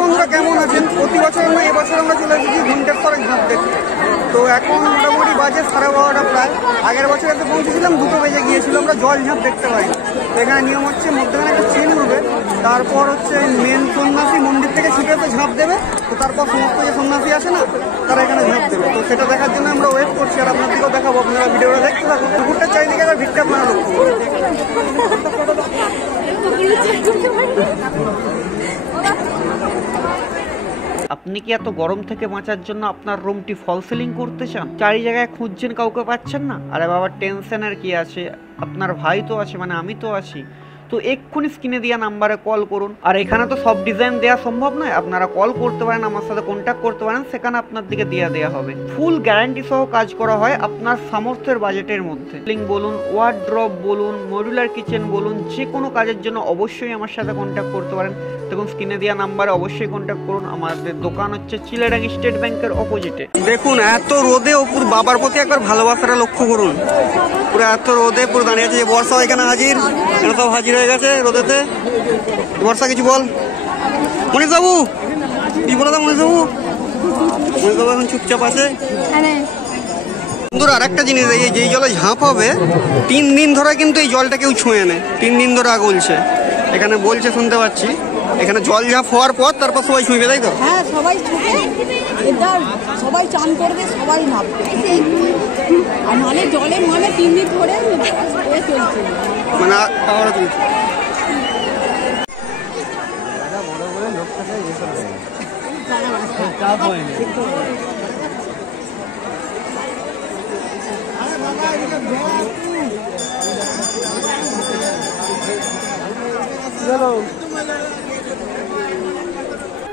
বন্ধুরা, কেমন আছেন? প্রতি বছর আমরা এবছর আমরা চলে এসেছি ঘণ্টেশ্বরে ঝাঁপ দেখতে। তো এখন মোটামুটি বাজে 12:30 প্রায়। আগের বছর এসে পৌঁছেছিলাম 2টো বেজে গিয়েছিল, আমরা জল ঝাঁপ দেখতে পাই। তো এখানে নিয়ম হচ্ছে মধ্যখানে একটা চিল উঠবে, তারপর হচ্ছে মেন সন্ন্যাসী মন্দির থেকে ছুটে এসে ঝাঁপ দেবে। তো তারপর সমস্ত যে সন্ন্যাসী আসে না, তারা এখানে ঝাঁপ দেবে। তো সেটা দেখার জন্য আমরা ওয়েট করছি, আর আপনাদেরকেও দেখাবো। আপনারা ভিডিওটা দেখতে থাকুন। পুকুরটার চারিদিকে আবার ভিড়টা আপনারা লক্ষ্য করুন। আপনি কি এত গরম থেকে বাঁচার জন্য আপনার রুমটি ফল সিলিং করতে চান? চারি জায়গায় খুঁজছেন, কাউকে পাচ্ছেন না? আরে বাবা, টেনশনের কি আছে? আপনার ভাই তো আছে, মানে আমি তো আছি। তো এক্ষুনি স্ক্রিনে দেওয়া নাম্বারে কল করুন। আর এখানে তো সব ডিজাইন দেওয়া সম্ভব নয়, আপনারা কল করতে পারেন, আমার সাথে কন্ট্যাক্ট করতে পারেন, সেখানে আপনার দিকে দেওয়া হবে। ফুল গ্যারান্টি সহ কাজ করা হয় আপনার সামর্থ্যের বাজেটের মধ্যে। সিলিং বলুন, ওয়ার্ড্রপ বলুন, মডুলার কিচেন বলুন, যে কোনো কাজের জন্য অবশ্যই আমার সাথে কন্ট্যাক্ট করতে পারেন। দেখুন স্ক্রিনে দেওয়া নাম্বারে অবশ্যই কন্ট্যাক্ট করুন। আমাদের দোকান হচ্ছে চিলাডাঙ্গি স্টেট ব্যাংকের অপোজিটে। দেখুন এত রোদে অপুর বাবার প্রতি একবার ভালোবাসাটা লক্ষ্য করুন। পুরো এত রোদে পুরো দাঁড়িয়ে আছে। বর্ষা এখানে হাজির, এখানে সব হাজির হয়ে গেছে রোদেতে। বর্ষা কিছু বল। মনীষ বাবু কি বলে দাও? মনীষ বাবু এখন চুপচাপ আছে। বন্ধুরা, আর একটা জিনিস, এই যেই জলে ঝাঁপ হবে 3 দিন ধরে কিন্তু এই জলটা কেউ ছুঁয়ে নেয়। 3 দিন ধরে আগলছে, এখানে বলছে, শুনতে পাচ্ছি। এখানে জল ঝাঁপ হওয়ার পর তারপর সবাই ছুঁইবে, তাই তো? হ্যাঁ, সবাই ছুঁবে, সবাই চান করবে, সবাই নামবে। আর মানে জলে মানে 3 দিন ধরে চলছে, মানে খাওয়াটা চলছে।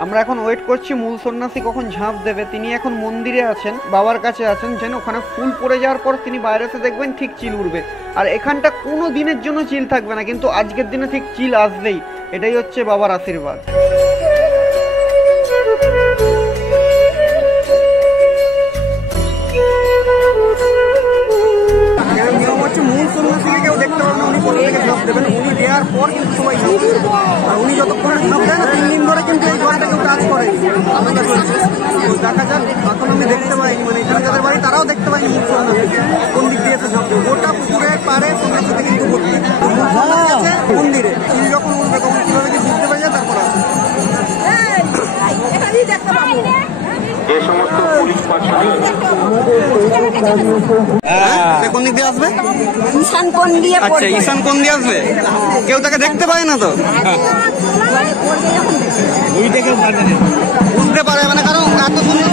আমরা এখন ওয়েট করছি মূল সন্ন্যাসী কখন ঝাঁপ দেবে। তিনি এখন মন্দিরে আছেন, বাবার কাছে আছেন, যেন ওখানে ফুল পড়ে যাওয়ার পর তিনি বাইরে এসে দেখবেন ঠিক চিল উঠবে। আর এখানটা কোনো দিনের জন্য চিল থাকবে না, কিন্তু আজকের দিনে ঠিক চিল আসবেই। এটাই হচ্ছে বাবার আশীর্বাদ। নিয়ম হচ্ছে মূল সন্ন্যাসীকে কেউ দেখতে পাবে না, উনি কোথা থেকে ঝাঁপ দেবেন। উনি দেওয়ার পর কিন্তু সবাই ঝাঁপ দেবে। আর উনি যতক্ষণ ঝাঁপ দেয় না, 3 দিন ধরে কিন্তু এই জলটা কেউ কাজ করে আমাদের চলছে। তো দেখা যাক, এখন আমি দেখতে পাইনি, মানে এখানে যাদের বাড়ি তারাও দেখতে পাইনি মূল সন্ন্যাসীকে কোন দিক দিয়ে এসে ঝাঁপ দেবে। গোটা পুকুরের পাড়ে সন্ন্যাসীতে কিন্তু ভর্তি। মূল সন্ন্যাসী আছে মন্দিরে, চিল যখন উঠবে তখন কিভাবে কি বুঝতে পারি যায়, তারপর আসে। কোন দিক দিয়ে আসবে? ঈশান কোণ দিয়ে। আচ্ছা, ঈশান কোণ দিয়ে আসবে। কেউ তাকে দেখতে পায় না তো, বুঝতে পারে, মানে কারণ এত সুন্দর।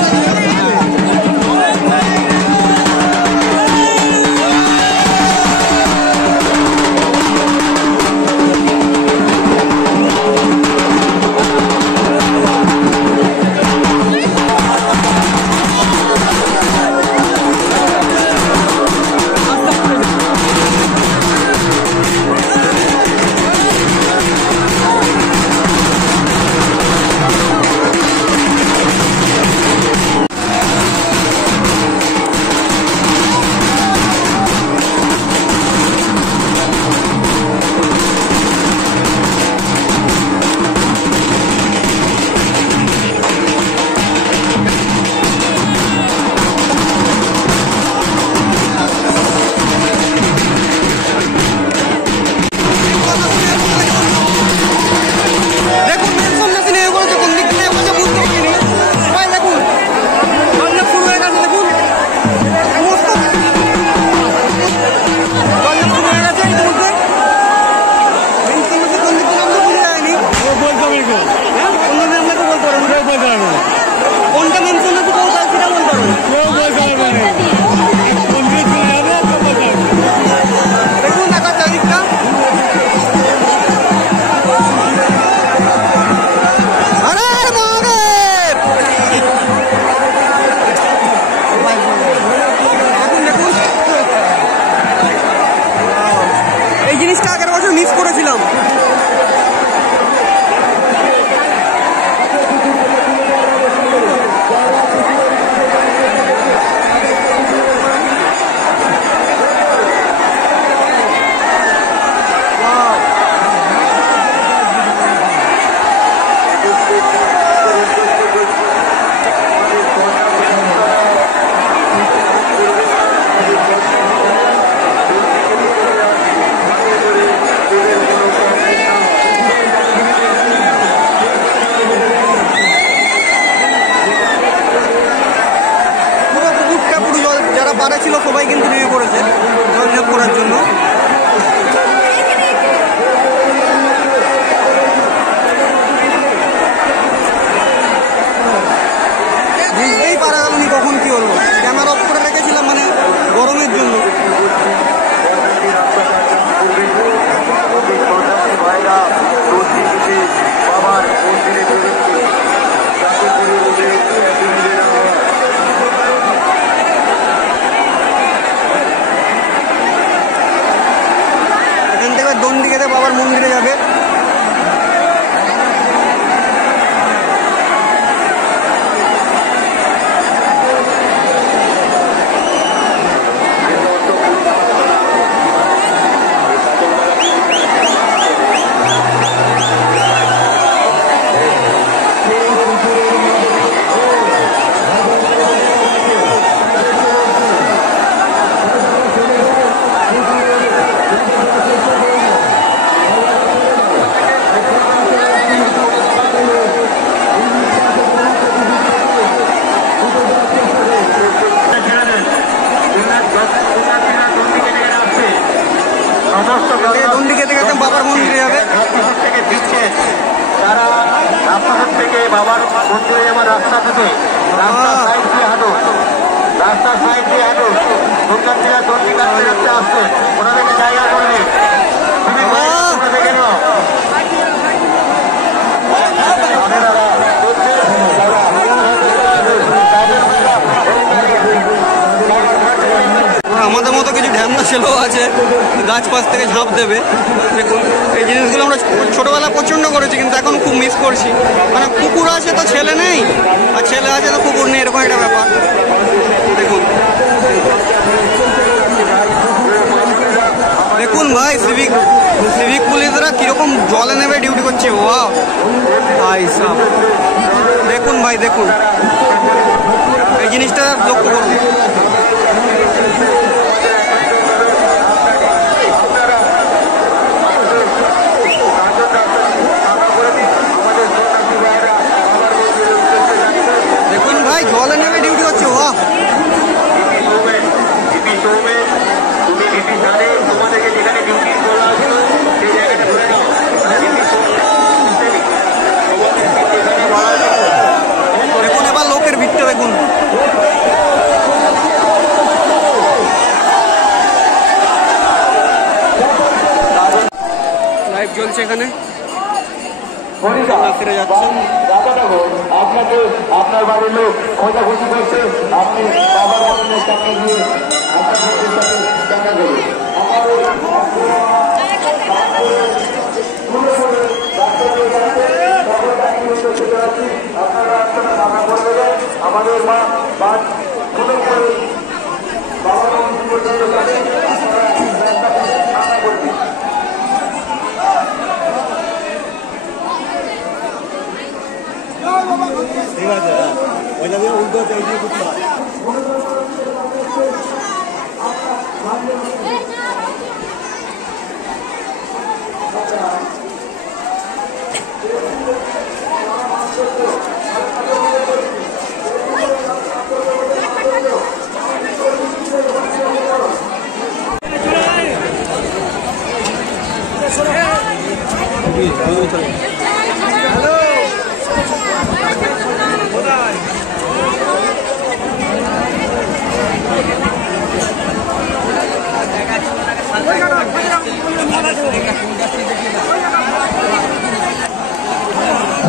বন্ধু এবার রাস্তা থেকে রাস্তার সাইড দিয়ে হাঁটুন, রাস্তার সাইড দিয়ে হাঁটুন। দুর্গান্তীরা চন্ডিকার বেরোতে আসছে, ওনাদেরকে জায়গা করে দিন। দেখে নাও আমাদের মতো কিছু ঢ্যামনা ছেলেও আছে, গাছ পাশ থেকে ঝাঁপ দেবে। দেখুন এই জিনিসগুলো আমরা ছোটোবেলা প্রচণ্ড করেছি, কিন্তু এখন খুব মিস করছি। মানে কুকুর আছে তো ছেলে নেই, আর ছেলে আছে তো কুকুর নেই, এরকম একটা ব্যাপার। দেখুন দেখুন ভাই, সিভিক পুলিশরা কীরকম জলে নেমে ডিউটি করছে। ওয়াও ভাই সাহেব, দেখুন ভাই, দেখুন এই জিনিসটা লক্ষ্য করুন। দেখুন ভাই, জলে নেমে ডিউটি করছে। ওয়াহ, দেখুন এবার লোকের ভিড়টা দেখুন। লাইভ চলছে এখানে, ফিরে যাচ্ছে। আপনাকে আপনার বাড়ির লোক খোঁজাখুঁজি করছে, আপনি বাবার মতনের টাকা দিয়ে টাকা দেবেন। আমাদের মা বাদ করে বাবার ঠিক আছে, ওইটা দিয়ে উল্টো চাইছি কুত্তা।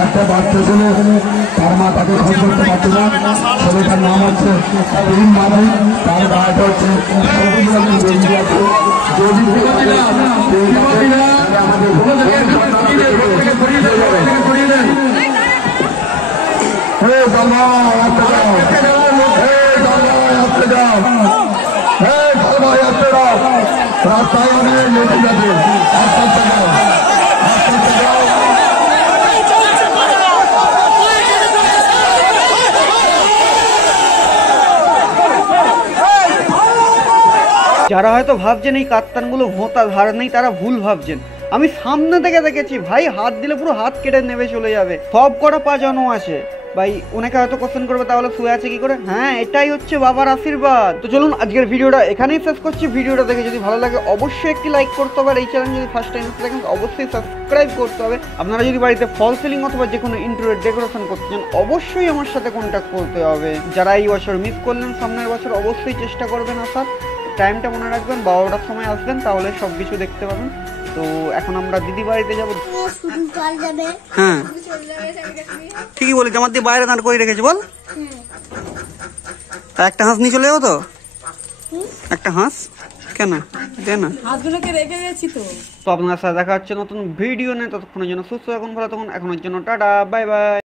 একটা বাচ্চা ছেলে, তার মা তাকে খোঁজ করতে পারছে না। ছেলেটার নাম হচ্ছে তরুণ মাধব, তার গায়েটা হচ্ছে রাস্তায় অনেক লেগে যাবে। যারা হয়তো ভাবছেন এই কাত্তানগুলো ভোঁতা ধার নেই, তারা ভুল ভাবছেন। আমি সামনে থেকে দেখেছি ভাই, হাত দিলে পুরো হাত কেটে নেবে চলে যাবে। সব কটা পাজানো আছে ভাই। ওনাকে হয়তো কোশ্চেন করবে তাহলে শুয়ে আছে কি করে। হ্যাঁ, এটাই হচ্ছে বাবার আশীর্বাদ। তো চলুন আজকের ভিডিওটা এখানেই শেষ করছি। ভিডিওটা দেখে যদি ভালো লাগে অবশ্যই একটি লাইক করতে হবে, আর এই চ্যানেল যদি ফার্স্ট টাইম দেখেন অবশ্যই সাবস্ক্রাইব করতে হবে। আপনারা যদি বাড়িতে ফল সিলিং অথবা যে কোনো ইন্টেরিয়র ডেকোরেশন করতে চান অবশ্যই আমার সাথে কন্ট্যাক্ট করতে হবে। যারা এই বছর মিস করলেন সামনের বছর অবশ্যই চেষ্টা করবেন আসার। টাইমটা মনে রাখবেন, 12টার সময় আসবেন, তাহলে সব কিছু দেখতে পাবেন। তো এখন আমরা দিদি বাড়িতে যাবো। হ্যাঁ ঠিকই বলেছি, আমার দিয়ে বাইরে দাঁড় করে রেখেছি বল। তা একটা হাঁস নিয়ে চলে যাবো তো, একটা হাঁস কেন দে না, হাঁসগুলোকে রেখে গেছি তো। তো আপনার সাথে দেখা হচ্ছে নতুন ভিডিও নেই, ততক্ষণের জন্য সুস্থ থাকুন, ভালো থাকুন। এখনের জন্য টাটা, বাই বাই।